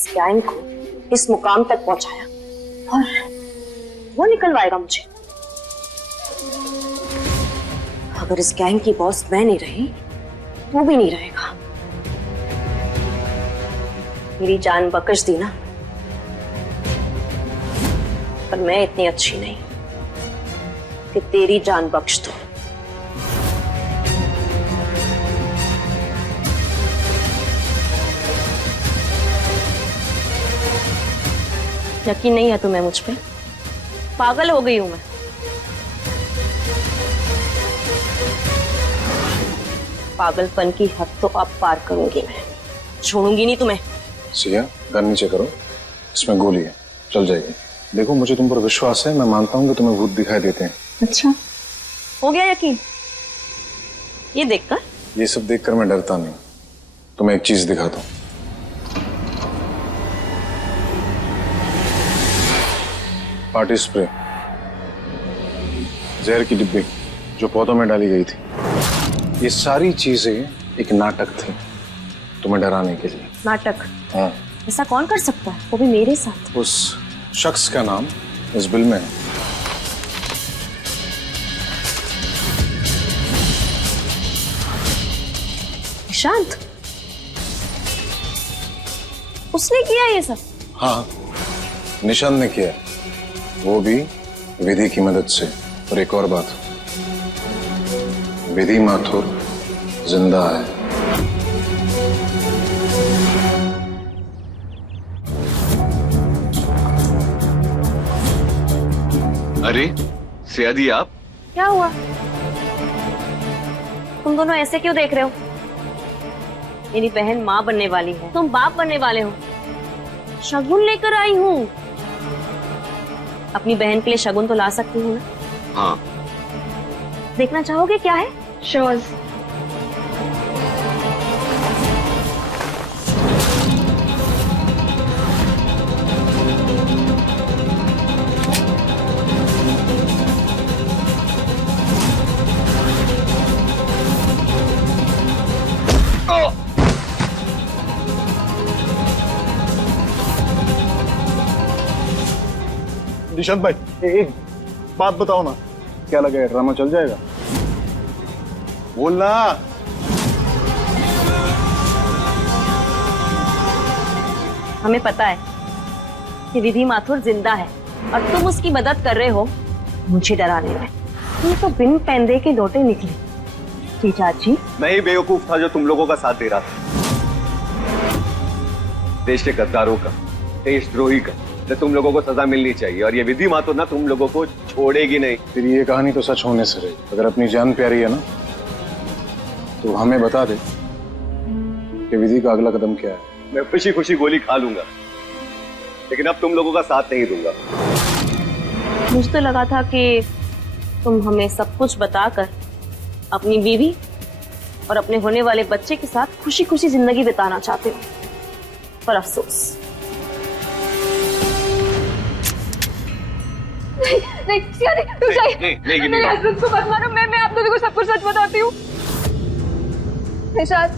इस गैंग को इस मुकाम तक पहुंचाया और वो निकलवाएगा मुझे। अगर इस गैंग की बॉस मैं नहीं रही वो भी नहीं रहेगा। मेरी जान बख्श दी ना, पर मैं इतनी अच्छी नहीं कि तेरी जान बख्श दूं। यकीन नहीं है तुम्हें मुझ पे? पागल हो गई हूं मैं। पागलपन की हद तो अब पार करूंगी मैं, छोड़ूंगी नहीं तुम्हें। सिया, गन नीचे करो, इसमें गोली है, चल जाएगी। देखो मुझे तुम पर विश्वास है, मैं मानता हूँ कि तुम्हें भूत दिखाई देते हैं। अच्छा, हो गया यकीन? ये देखकर? ये सब देखकर मैं डरता नहीं। तुम्हें एक चीज दिखाता हूँ। पार्टी स्प्रे, जहर की डिब्बी जो पौधों में डाली गई थी, ये सारी चीजें एक नाटक थी तुम्हें डराने के लिए। नाटक? हाँ। ऐसा कौन कर सकता है, वो भी मेरे साथ? उस शख्स का नाम इस बिल में है। निशांत? उसने किया ये सब? हाँ, निशांत ने किया, वो भी विधि की मदद से। और एक और बात, विधि माथुर जिंदा है। अरे सियादी, आप क्या हुआ? तुम दोनों ऐसे क्यों देख रहे हो? मेरी बहन माँ बनने वाली है, तुम बाप बनने वाले हो। शगुन लेकर आई हूँ। अपनी बहन के लिए शगुन तो ला सकती हूँ ना? हाँ। देखना चाहोगे क्या है? शोज। निशांत भाई, एक बात बताओ ना, क्या लगा ड्रामा चल जाएगा? बोलना। हमें पता है कि विधि माथुर जिंदा है और तुम उसकी मदद कर रहे हो मुझे डराने में। तुम तो बिन पैंदे के लौटे निकले। जी चाची, मैं ही बेवकूफ था जो तुम लोगों का साथ दे रहा था। देश के गद्दारों का, देशद्रोही का, तो तुम लोगों को सजा मिलनी चाहिए। और ये विधि माथुर ना तुम लोगों को छोड़ेगी नहीं। फिर ये कहानी तो सच होने से रही। अगर अपनी जान प्यारी है ना, तो हमें बता दे कि विधि का अगला कदम क्या है। मैं खुशी खुशी गोली खा लूंगा, लेकिन अब तुम लोगों का साथ नहीं दूंगा। मुझे तो लगा था कि तुम हमें सब कुछ बताकर अपनी बीवी और अपने होने वाले बच्चे के साथ खुशी खुशी जिंदगी बिताना चाहते हो, पर अफसोस। नहीं, मेरे हस्बैंड को मत मारो। मैं आप दोनों को सब कुछ सच बताती हूँ। निशांत,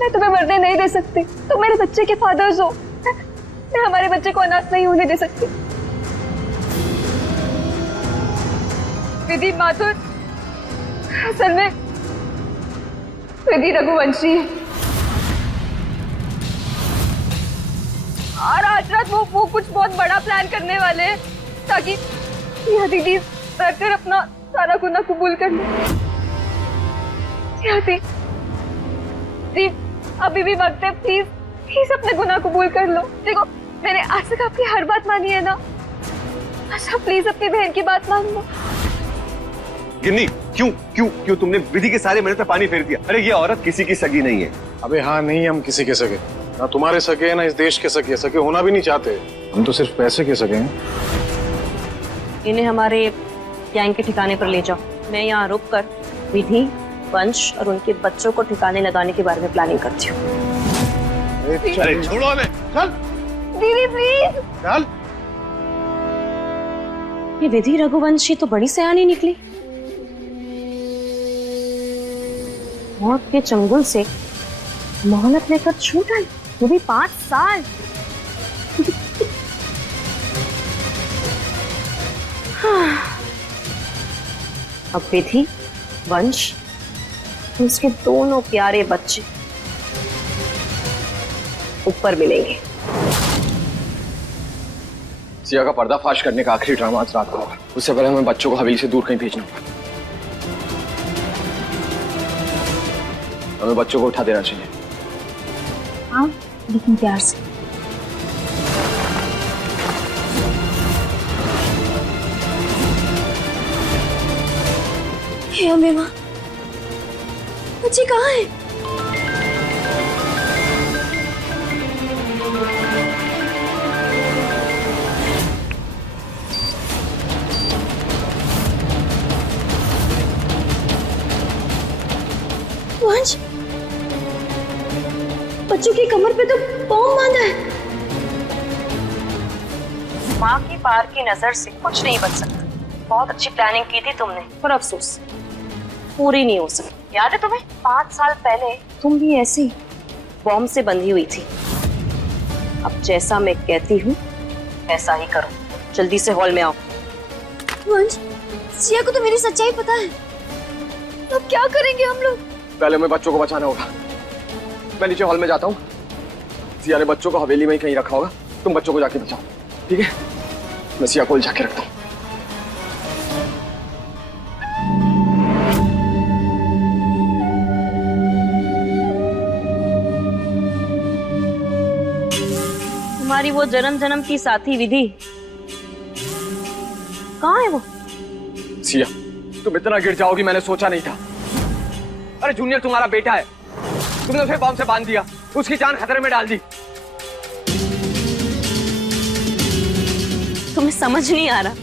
मैं तुम्हें मरने नहीं दे सकती। तुम मेरे बच्चे के फादर्स हो। मैं हमारे बच्चे को अनाथ नहीं होने दे सकती। विधि माथुर असल में विधि रघुवंशी है, और आज रात वो कुछ बहुत बड़ा प्लान करने वाले हैं ताकि यह दीदी रहकर अपना सारा गुनाह कबूल कर ले। अभी भी वक्त है, प्लीज अपने गुनाह कबूल कर लो। देखो, मैंने आज तक आपकी हर बात मानी है ना। अच्छा प्लीज अपनी बहन की बात मान लो। गिन्नी, क्यों तुमने विधि के सारे मेरे पे पानी फेर दिया? अरे ये औरत किसी की सगी नहीं है। अबे हाँ, नहीं, हम किसी के सगे ना, तुम्हारे सगे ना इस देश के सगे। सगे होना भी नहीं चाहते, हम तो सिर्फ पैसे के सगे हैं। इन्हें हमारे गैंग के ठिकाने पर ले जाओ। मैं यहाँ रुक कर विधि, वंश और उनके बच्चों को ठिकाने लगाने के बारे में प्लानिंग करती हूँ। अरे छोड़ो हमें, चल। दीदी प्लीज चल। ये विधि रघुवंशी तो बड़ी सयानी निकली। मौत के चंगुल से मोहलत लेकर छूट आई। वो भी 5 साल। अब विधि, वंश, उसके दोनों प्यारे बच्चे ऊपर मिलेंगे। सिया का पर्दाफाश करने का आखिरी ड्रामा आज रात को होगा। उससे पहले हमें बच्चों को हवेली से दूर कहीं भेजना होगा। हमें बच्चों को उठा देना चाहिए। हाँ, लेकिन प्यार से। हे अम्बे माँ, बच्चे कहाँ हैं? वंश, बच्चों की कमर पे तो बॉम्ब बांधा है। माँ की पार की नजर से कुछ नहीं बच सकता। बहुत अच्छी प्लानिंग की थी तुमने, पर अफसोस पूरी नहीं हो सकी। याद है तुम्हें 5 साल पहले तुम भी ऐसी बॉम्ब से बंधी हुई थी। अब जैसा मैं कहती हूँ ऐसा ही करो। जल्दी से हॉल में आओ। वंश, सिया को तो मेरी सच्चाई पता है। अब क्या करेंगे हम लोग? पहले हमें बच्चों को बचाना होगा। मैं नीचे हॉल में जाता हूँ। सिया ने बच्चों को हवेली में ही कहीं रखा होगा। तुम बच्चों को जाके बचाओ, ठीक है? मैं सिया को जाके रखता हूँ। तुम्हारी वो जन्म जन्म की साथी विधि कहाँ है वो? सिया, तुम इतना गिर जाओगी मैंने सोचा नहीं था। अरे जूनियर तुम्हारा बेटा है, तुमने उसे बॉम्ब से बांध दिया, उसकी जान खतरे में डाल दी। तुम्हें समझ नहीं आ रहा?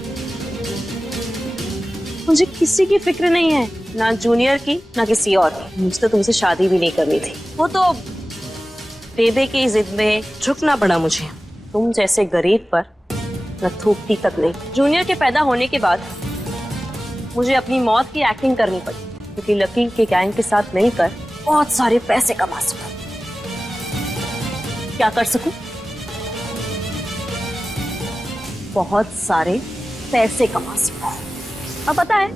मुझे किसी की फिक्र नहीं है, ना जूनियर की ना किसी और की। मुझे तो तुमसे शादी भी नहीं करनी थी। वो तो बेबे की जिद में झुकना पड़ा मुझे। तुम जैसे गरीब पर न थूकती तक नहीं। जूनियर के पैदा होने के बाद मुझे अपनी मौत की एक्टिंग करनी पड़ी, क्योंकि लकी के गैंग के साथ मिलकर बहुत सारे पैसे कमा सकूं। क्या कर सकूं? बहुत सारे पैसे कमा सकूं। अब पता है,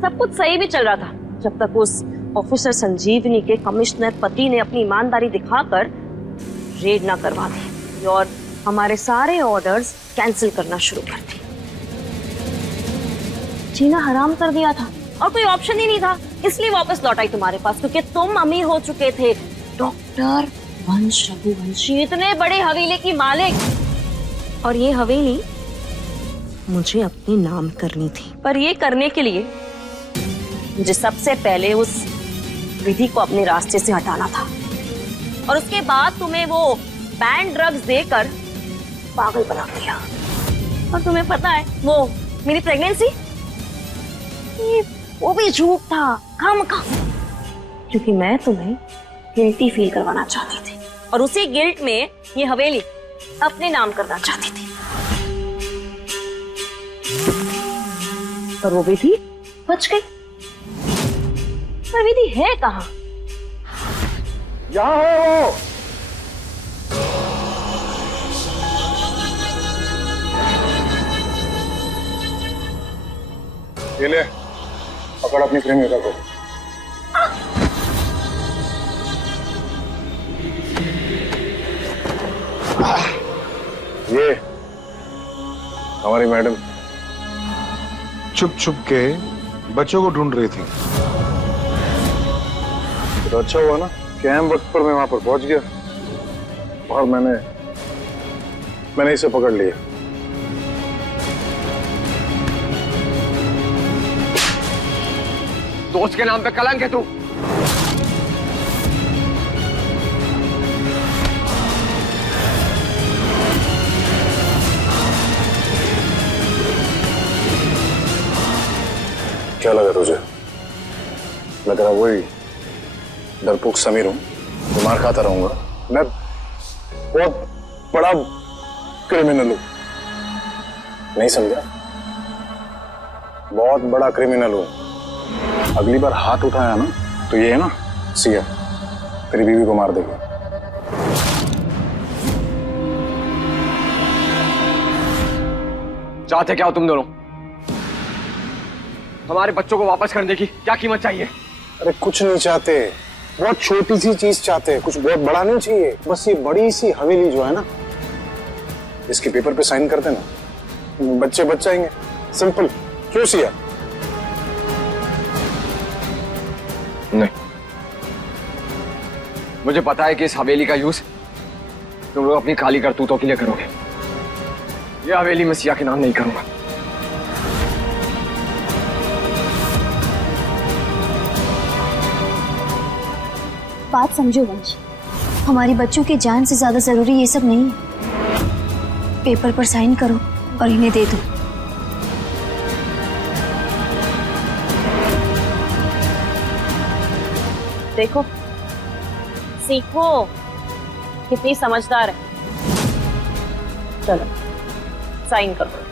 सब कुछ सही भी चल रहा था जब तक उस ऑफिसर संजीवनी के कमिश्नर पति ने अपनी ईमानदारी दिखाकर रेड ना करवा दी और हमारे सारे ऑर्डर्स कैंसिल करना शुरू कर दिए। जीना हराम कर दिया था और कोई ऑप्शन ही नहीं था, इसलिए वापस लौट आई तुम्हारे पास, क्योंकि तुम अमीर हो चुके थे। डॉक्टर वंश रघुवंशी इतने बड़े हवेली की मालिक, और ये हवेली मुझे अपने नाम करनी थी। पर ये करने के लिए मुझे सबसे पहले उस विधि को अपने रास्ते से हटाना था, और उसके बाद तुम्हें वो बैन ड्रग्स देकर पागल बना दिया। और तुम्हें पता है वो मेरी प्रेगनेंसी, वो भी झूठ था, खामखा, क्योंकि मैं तुम्हें गिल्टी फील करवाना चाहती थी और उसी गिल्ट में ये हवेली अपने नाम करना चाहती थी। पर वो विधि बच गई। पर विधि है कहाँ? यहाँ है वो। ये ले, पकड़ अपनी प्रेमिका को। ये हमारी मैडम छुप छुप के बच्चों को ढूंढ रही थी। तो अच्छा हुआ ना कि अहम वक्त पर मैं वहां पर पहुंच गया और मैंने इसे पकड़ लिया। दोस्त के नाम पे कलंक है तू। क्या लगा तुझे? मैं तेरा वही डरपोक समीर हूं, मार खाता रहूंगा? मैं बहुत बड़ा क्रिमिनल हूं, नहीं समझा? बहुत बड़ा क्रिमिनल हूं। अगली बार हाथ उठाया ना तो ये है ना सिया तेरी बीवी को मार देगा। चाहते क्या हो तुम दोनों? हमारे बच्चों को वापस करने की क्या कीमत चाहिए? अरे कुछ नहीं चाहते, बहुत छोटी सी चीज चाहते हैं, कुछ बहुत बड़ा नहीं चाहिए। बस ये बड़ी सी हवेली जो है ना, इसके पेपर पे साइन कर देना, बच्चे बच जाएंगे। सिंपल। क्यों सिया? नहीं, मुझे पता है कि इस हवेली का यूज तुम लोग अपनी काली करतूतों के लिए करोगे। ये हवेली मैं सिया के नाम नहीं करूंगा। बात समझो वंश, हमारी बच्चों की जान से ज्यादा जरूरी ये सब नहीं है। पेपर पर साइन करो और इन्हें दे दो। देखो, सीखो कितनी समझदार है। चलो साइन करो।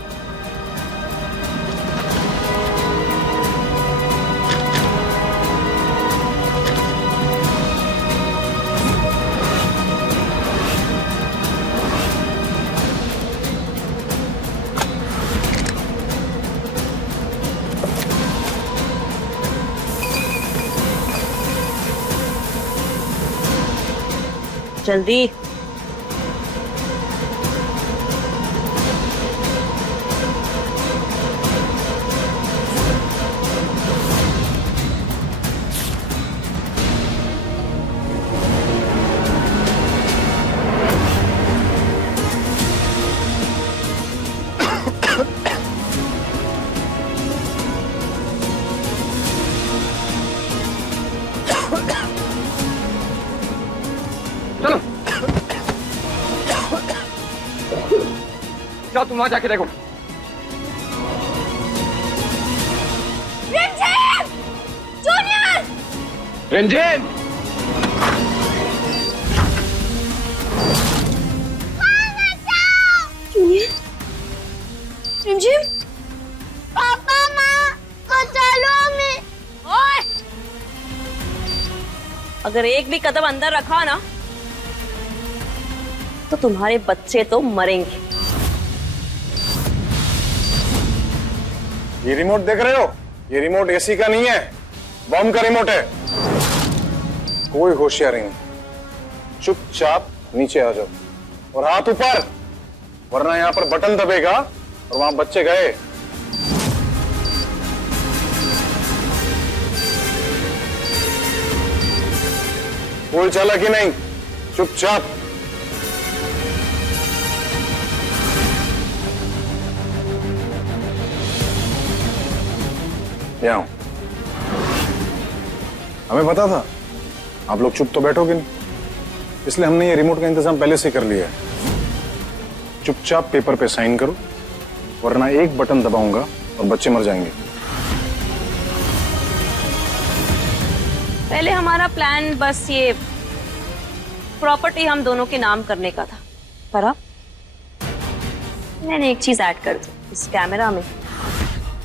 जल्दी। चलो जाओ, तुम वहां जाके देखो। रिमझिम! रिमझिम, पापा माँ बचा लो हमें। ओए! अगर एक भी कदम अंदर रखा ना तो तुम्हारे बच्चे तो मरेंगे। ये रिमोट देख रहे हो? ये रिमोट एसी का नहीं है, बॉम्ब का रिमोट है। कोई होशियारी नहीं, चुपचाप नीचे आ जाओ और हाथ ऊपर, वरना यहां पर बटन दबेगा और वहां बच्चे गए। कोई चालाकी नहीं, चुपचाप। यहाँ आओ। हमें पता था आप लोग चुप तो बैठोगे नहीं, इसलिए हमने ये रिमोट का इंतजाम पहले से कर लिया है। चुपचाप पेपर पे साइन करो, वरना एक बटन दबाऊंगा और बच्चे मर जाएंगे। पहले हमारा प्लान बस ये प्रॉपर्टी हम दोनों के नाम करने का था, पर अब मैंने एक चीज ऐड कर दी। इस कैमरा में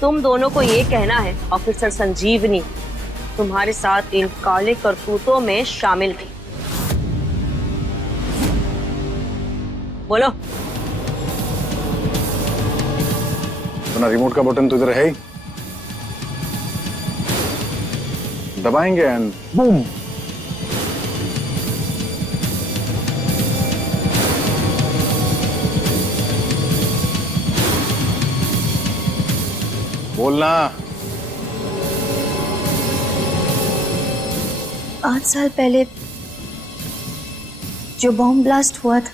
तुम दोनों को ये कहना है ऑफिसर संजीवनी तुम्हारे साथ इन काले करतूतों में शामिल थी। बोलो। अपना रिमोट का बटन तो इधर है ही, दबाएंगे एंड बूम। बोलना। 5 साल पहले जो बॉम्ब ब्लास्ट हुआ था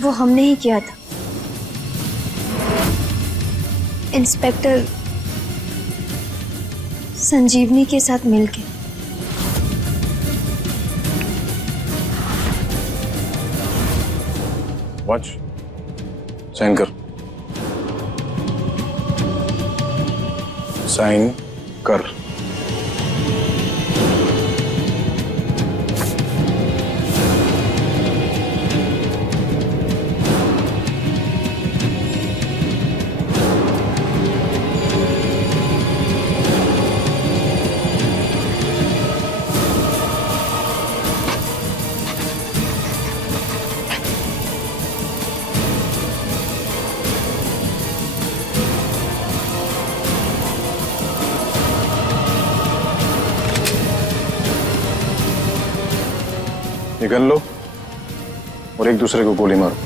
वो हमने ही किया था। इंस्पेक्टर संजीवनी के साथ मिलके। वॉच, साइन कर। साइन कर। ये गन लो और एक दूसरे को गोली मारो।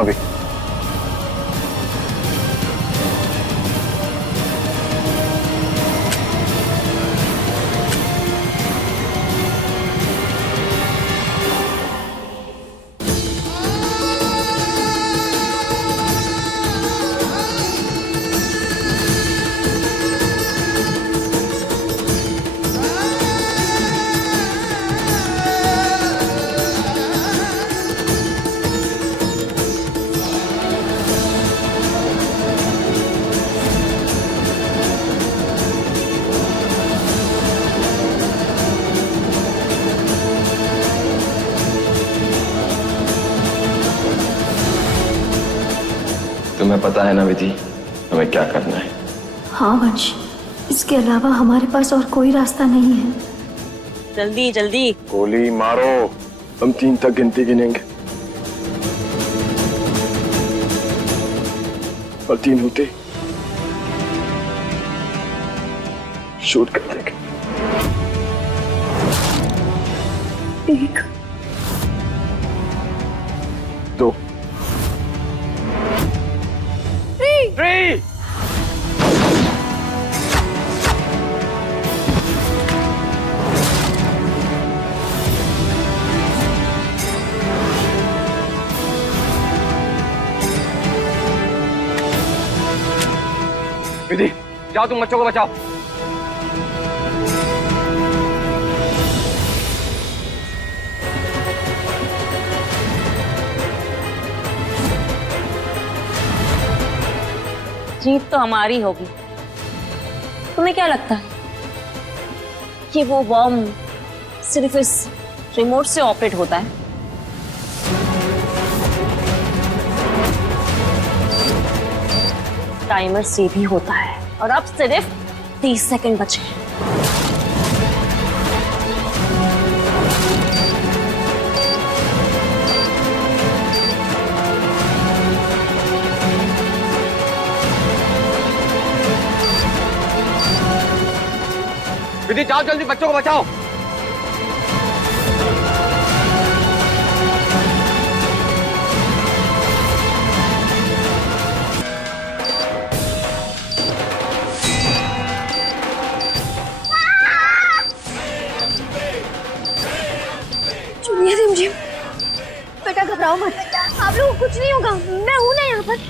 अभी तुम्हें पता है ना विधि, हमें क्या करना है? हाँ वंश, इसके अलावा हमारे पास और कोई रास्ता नहीं है। जल्दी जल्दी गोली मारो। हम 3 तक गिनती गिनेंगे और 3 होते शूट कर देंगे। 1 2 3 विधि, जाओ तुम बच्चों को बचाओ। जीत तो हमारी होगी। तुम्हें क्या लगता है कि वो बॉम्ब सिर्फ इस रिमोट से ऑपरेट होता है? टाइमर से भी होता है। और अब सिर्फ 30 सेकंड बचे हैं। विधि, जाओ जल्दी बच्चों को बचाओ। चुनिए रिमझिम, बेटा घबराओ मत, आप लोगों को कुछ नहीं होगा, मैं हूं ना यहाँ पर।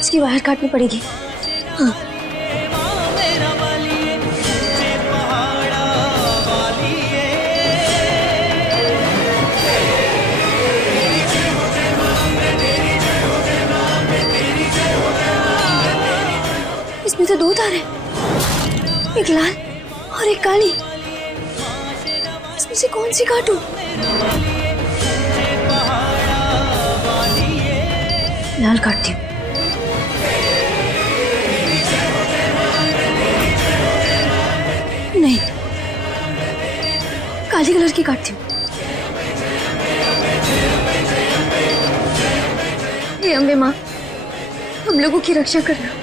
इसकी वायर काटनी पड़ेगी। हाँ। इसमें तो 2 तार हैं, एक लाल और एक काली। इसमें से कौन सी काटूं? लाल काटती हूँ। नहीं, काली कलर की काटती हूँ। हे अम्बे माँ, हम लोगों की रक्षा करना।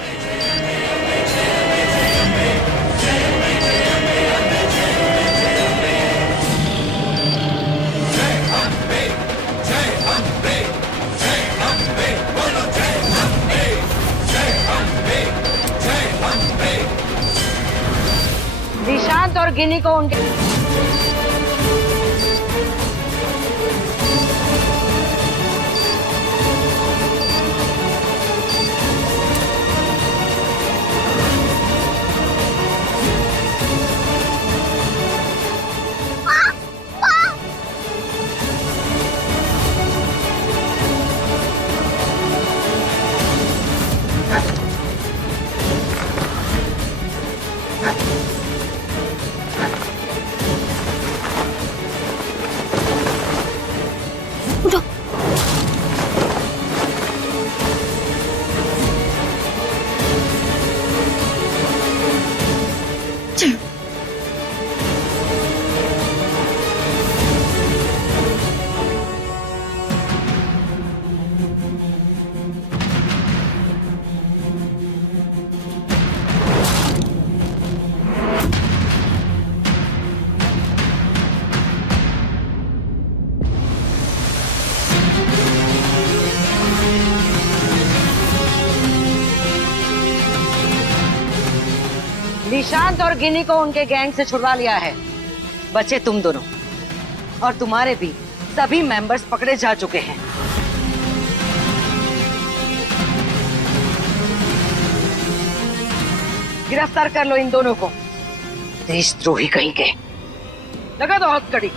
निशांत और गिनी को उनके निशांत और गिनी को उनके गैंग से छुड़वा लिया है। बचे तुम दोनों, और तुम्हारे भी सभी मेंबर्स पकड़े जा चुके हैं। गिरफ्तार कर लो इन दोनों को। देशद्रोही कहीं के। लगा दो हथकड़ी।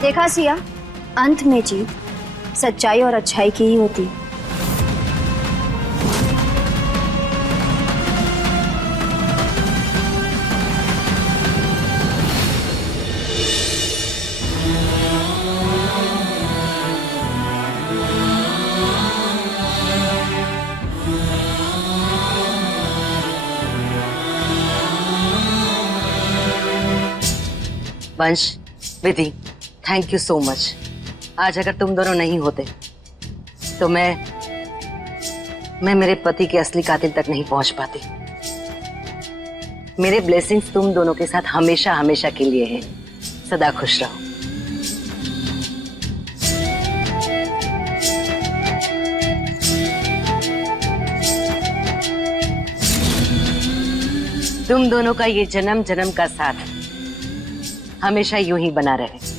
देखा सिया, अंत में जीत सच्चाई और अच्छाई की ही होती है। वंश, विधि, थैंक यू सो मच। आज अगर तुम दोनों नहीं होते तो मैं मेरे पति के असली कातिल तक नहीं पहुंच पाती। मेरे ब्लेसिंग्स तुम दोनों के साथ हमेशा हमेशा के लिए हैं। सदा खुश रहो। तुम दोनों का ये जन्म जन्म का साथ हमेशा यूं ही बना रहे।